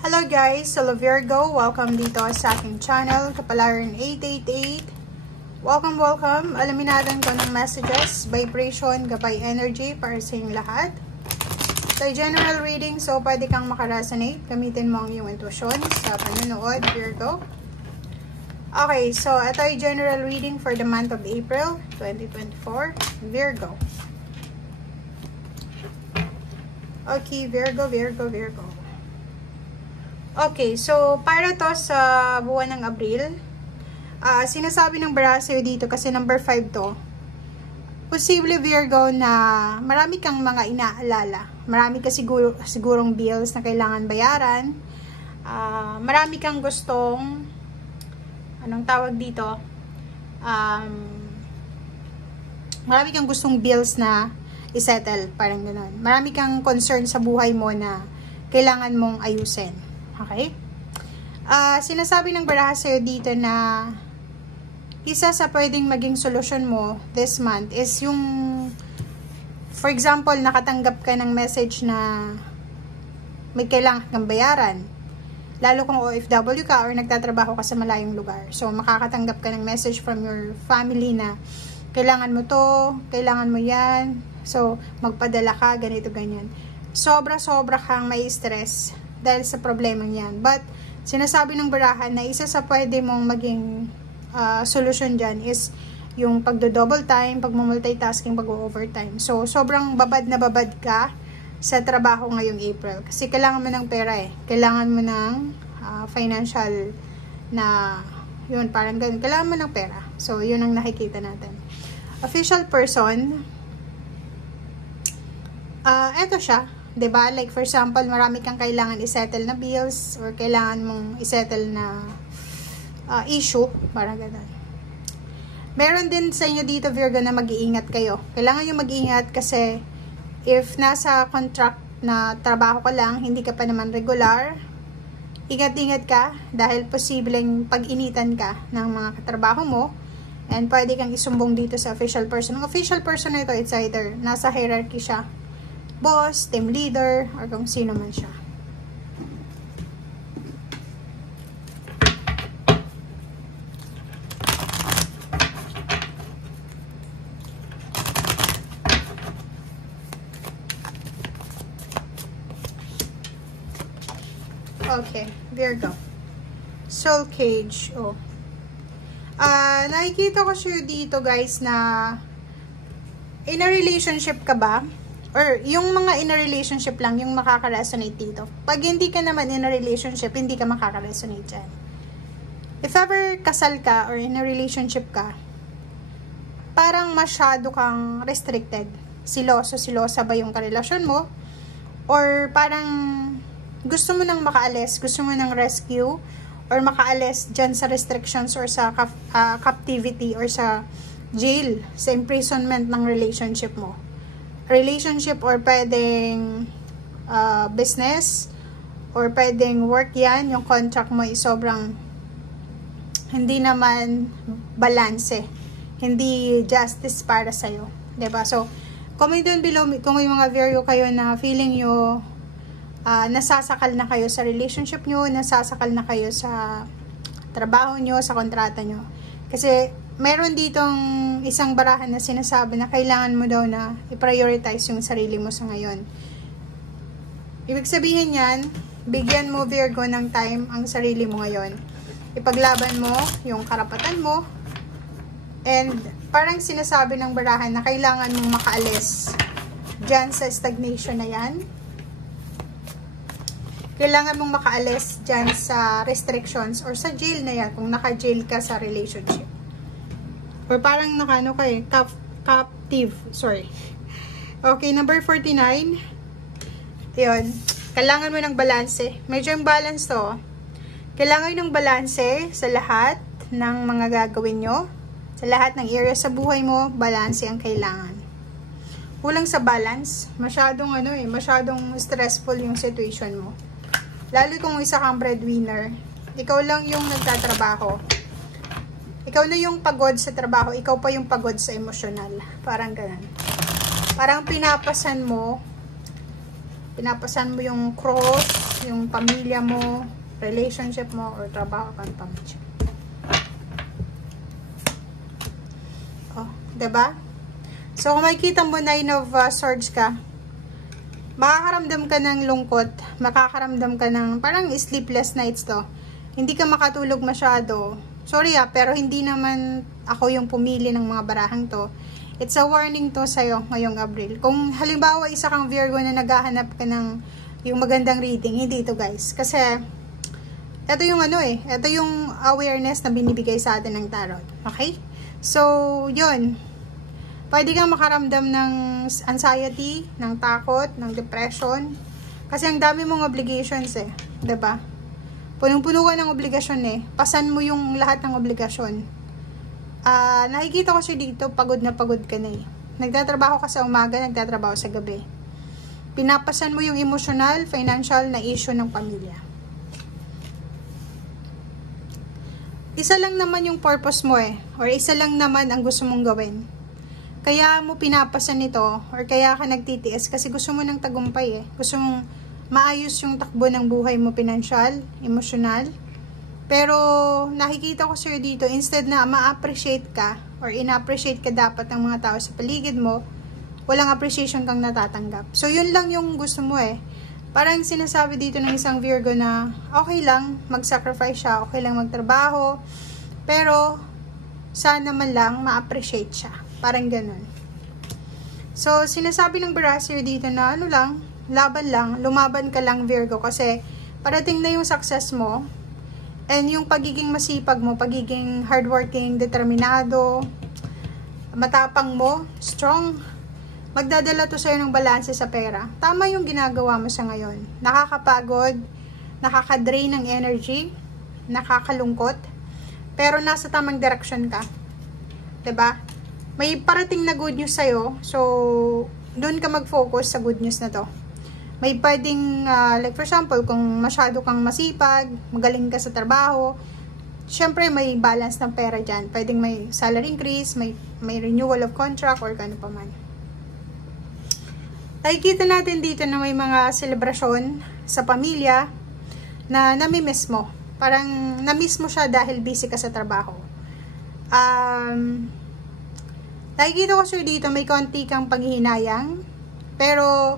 Hello guys, hello Virgo, welcome dito sa aking channel, Kapalaran 888. Welcome. Alamin natin kung anong messages, vibration, gabay energy para sa inyong lahat. So general reading, so pwede kang makaresonate, gamitin mo ang iyong intuition sa panonood, Virgo. Okay, so ito ay general reading for the month of April 2024, Virgo. Okay, Virgo. Okay, so para to sa buwan ng Abril, sinasabi ng baraha sa'yo dito kasi number 5 to. Posible Virgo na marami kang mga inaalala. Marami ka sigurong bills na kailangan bayaran. Marami kang gustong, anong tawag dito? Marami kang gustong bills na isettle, parang gano'n. Marami kang concern sa buhay mo na kailangan mong ayusin. Okay? Sinasabi ng baraha sa'yo dito na isa sa pwedeng maging solusyon mo this month is yung, for example, nakatanggap ka ng message na may kailangan kang bayaran. Lalo kung OFW ka or nagtatrabaho ka sa malayong lugar. So, makakatanggap ka ng message from your family na kailangan mo to, kailangan mo yan. So, magpadala ka, ganito, ganyan. Sobra-sobra kang may stress dahil sa problema niyan. But, sinasabi ng baraha na isa sa pwede mong maging solusyon dyan is yung pagdo-double time, pagmumultitasking, pag-overtime. So, sobrang babad na babad ka sa trabaho ngayong April. Kasi kailangan mo ng pera eh. Kailangan mo ng financial na, yun, parang ganun. Kailangan mo ng pera. So, yun ang nakikita natin. Official person, eto siya. Diba? Like for example, marami kang kailangan isettle na bills or kailangan mong isettle na issue, parang gano'n. Meron din sa inyo dito, Virgo, na mag-iingat kayo. Kailangan nyo mag-iingat kasi if nasa contract na trabaho ka lang, hindi ka pa naman regular, ingat-ingat ka dahil posibleng pag-initan ka ng mga katrabaho mo and pwede kang isumbong dito sa official person. Ang official person na ito, it's either nasa hierarchy siya, boss, team leader, or kung sino man siya. Okay, Virgo. Soul Cage. Oh. Nakikita ko siya dito, guys, na in a relationship ka ba? Or yung mga in a relationship lang yung makaka-resonate dito. Pag hindi ka naman in a relationship, hindi ka makaka-resonate dyan. If ever kasal ka or in a relationship ka, parang masyado kang restricted. Silosa ba yung karelasyon mo? Or parang gusto mo nang makaalis, gusto mo nang rescue, or makaalis dyan sa restrictions or sa captivity or sa jail, sa imprisonment ng relationship mo. Relationship or pwedeng business or pwedeng work yan, yung contract mo is sobrang hindi naman balance, hindi justice para sa'yo, diba? So, comment down below kung may mga Virgo kayo na feeling nyo nasasakal na kayo sa relationship nyo, nasasakal na kayo sa trabaho nyo, sa kontrata nyo. Kasi meron ditong isang barahan na sinasabi na kailangan mo daw na i-prioritize yung sarili mo sa ngayon. Ibig sabihin yan, bigyan mo, Virgo, ng time ang sarili mo ngayon. Ipaglaban mo yung karapatan mo. And parang sinasabi ng barahan na kailangan mong makaalis dyan sa stagnation na yan. Kailangan mong makaalis dyan sa restrictions or sa jail na yan kung naka-jail ka sa relationship. Or parang nakano ka eh, captive, sorry. Okay, number 49. Yun. Kailangan mo ng balanse. Medyo yung balance to. Kailangan ng balanse sa lahat ng mga gagawin nyo. Sa lahat ng area sa buhay mo, balanse ang kailangan. Kulang sa balance, masyadong masyadong stressful yung situation mo. Lalo kung isa kang breadwinner, ikaw lang yung nagtatrabaho. Ikaw na yung pagod sa trabaho, ikaw pa yung pagod sa emosyonal. Parang ganun. Parang pinapasan mo yung cross yung pamilya mo, relationship mo, or trabaho kang pamilya. Oh, diba? So, kung makikita mo 9 of Swords ka, makakaramdam ka ng lungkot, makakaramdam ka ng parang sleepless nights to. Hindi ka makatulog masyado. Sorry pero hindi naman ako yung pumili ng mga barahang to. It's a warning to sa'yo ngayong Abril. Kung halimbawa isa kang Virgo na naghahanap ka ng yung magandang reading, hindi ito guys. Kasi, ito yung ito yung awareness na binibigay sa atin ng tarot. Okay? So, yun. Pwede kang makaramdam ng anxiety, ng takot, ng depression. Kasi ang dami mong obligations diba? Punong-puno ka ng obligasyon Pasan mo yung lahat ng obligasyon. Nakikita ko siya dito, pagod na pagod ka na Nagtatrabaho ka sa umaga, nagtatrabaho sa gabi. Pinapasan mo yung emotional, financial na issue ng pamilya. Isa lang naman yung purpose mo or isa lang naman ang gusto mong gawin. Kaya mo pinapasan ito or kaya ka nagtitiis kasi gusto mo ng tagumpay Gusto mong maayos yung takbo ng buhay mo, financial, emotional. Pero nakikita ko sir dito, instead na ma-appreciate ka or ina-appreciate ka dapat ng mga tao sa paligid mo, walang appreciation kang natatanggap. So yun lang yung gusto mo Parang sinasabi dito ng isang Virgo na okay lang mag-sacrifice siya, okay lang magtrabaho, pero sana man lang ma-appreciate siya. Parang ganun. So sinasabi ng Barasir dito na laban lang, lumaban ka lang Virgo kasi parating na yung success mo and yung pagiging masipag mo, pagiging hardworking, determinado, matapang mo, strong, magdadala to sa'yo ng balanse sa pera. Tama yung ginagawa mo sa ngayon. Nakakapagod, nakakadrain ng energy, nakakalungkot, pero nasa tamang direction ka. 'Di ba? May parating na good news sa'yo, so doon ka mag-focus sa good news na to. May pwedeng, like for example, kung masyado kang masipag, magaling ka sa trabaho, syempre may balance ng pera dyan. Pwedeng may salary increase, may renewal of contract, or kano pa man. Nakikita natin dito na may mga selebrasyon sa pamilya na namimiss mo. Parang namiss mo siya dahil busy ka sa trabaho. Nakikita ko sir dito may konti kang panghihinayang, pero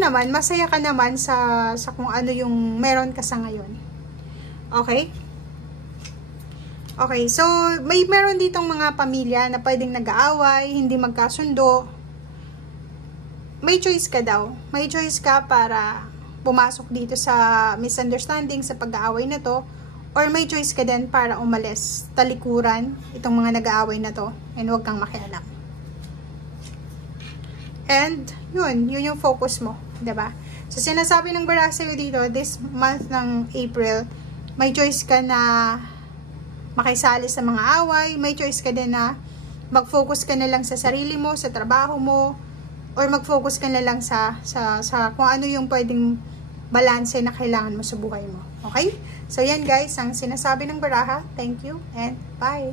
naman, masaya ka naman sa kung ano yung meron ka sa ngayon. Okay? Okay, so may meron ditong mga pamilya na pwedeng nag-aaway, hindi magkasundo. May choice ka daw. May choice ka para pumasok dito sa misunderstanding, sa pag-aaway na to, or may choice ka din para umalis, talikuran itong mga nag-aaway na to, and huwag kang makialam. And, yun yung focus mo, 'di ba? So, sinasabi ng Barasir dito, this month ng April, may choice ka na makisali sa mga away, may choice ka din na mag-focus ka na lang sa sarili mo, sa trabaho mo, or mag-focus ka na lang sa kung ano yung pwedeng balanse na kailangan mo sa buhay mo. Okay? So, yan guys, ang sinasabi ng baraha. Thank you and bye!